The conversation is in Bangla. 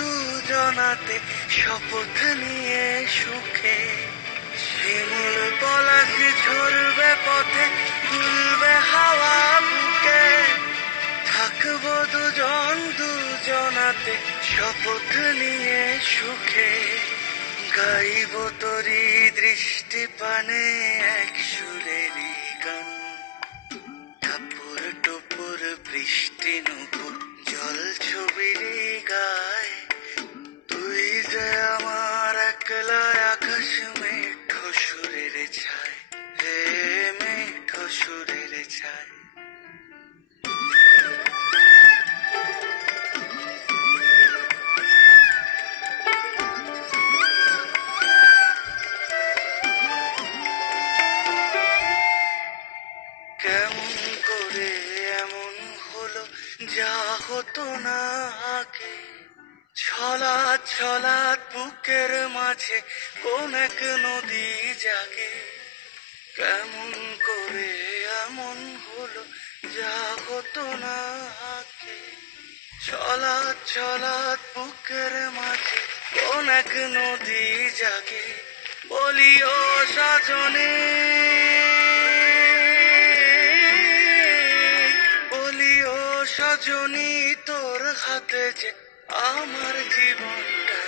দুজনাতে শপথ নিয়ে সুখে। শিমুল পলাশ ঝরবে পথে, দুলবে হাওয়া বুকে। থাকব দুজন দুজনাতে শপথ নিয়ে সুখে। গাইব তোরি দৃষ্টি পানে এক সুরেরই গান। টাপুর টুপুর বৃষ্টি নুপুর, জল ছবির আকাশ মেঠো সুরের ছায় রে মেঠো সুরের ছায় কেমন করে এমন হলো, যা হতো না আগে ছলাৎ ছলাৎ বুকের মাঝে কোন এক নদী জাগে। কেমন করে এমন হলো, যা হতো না আগে। ছলাৎ ছলাৎ বুকের মাঝে কোন এক নদী জাগে বলিও সাজনে বলিও সজনী তোর হাতে যে আমার জীবনটাই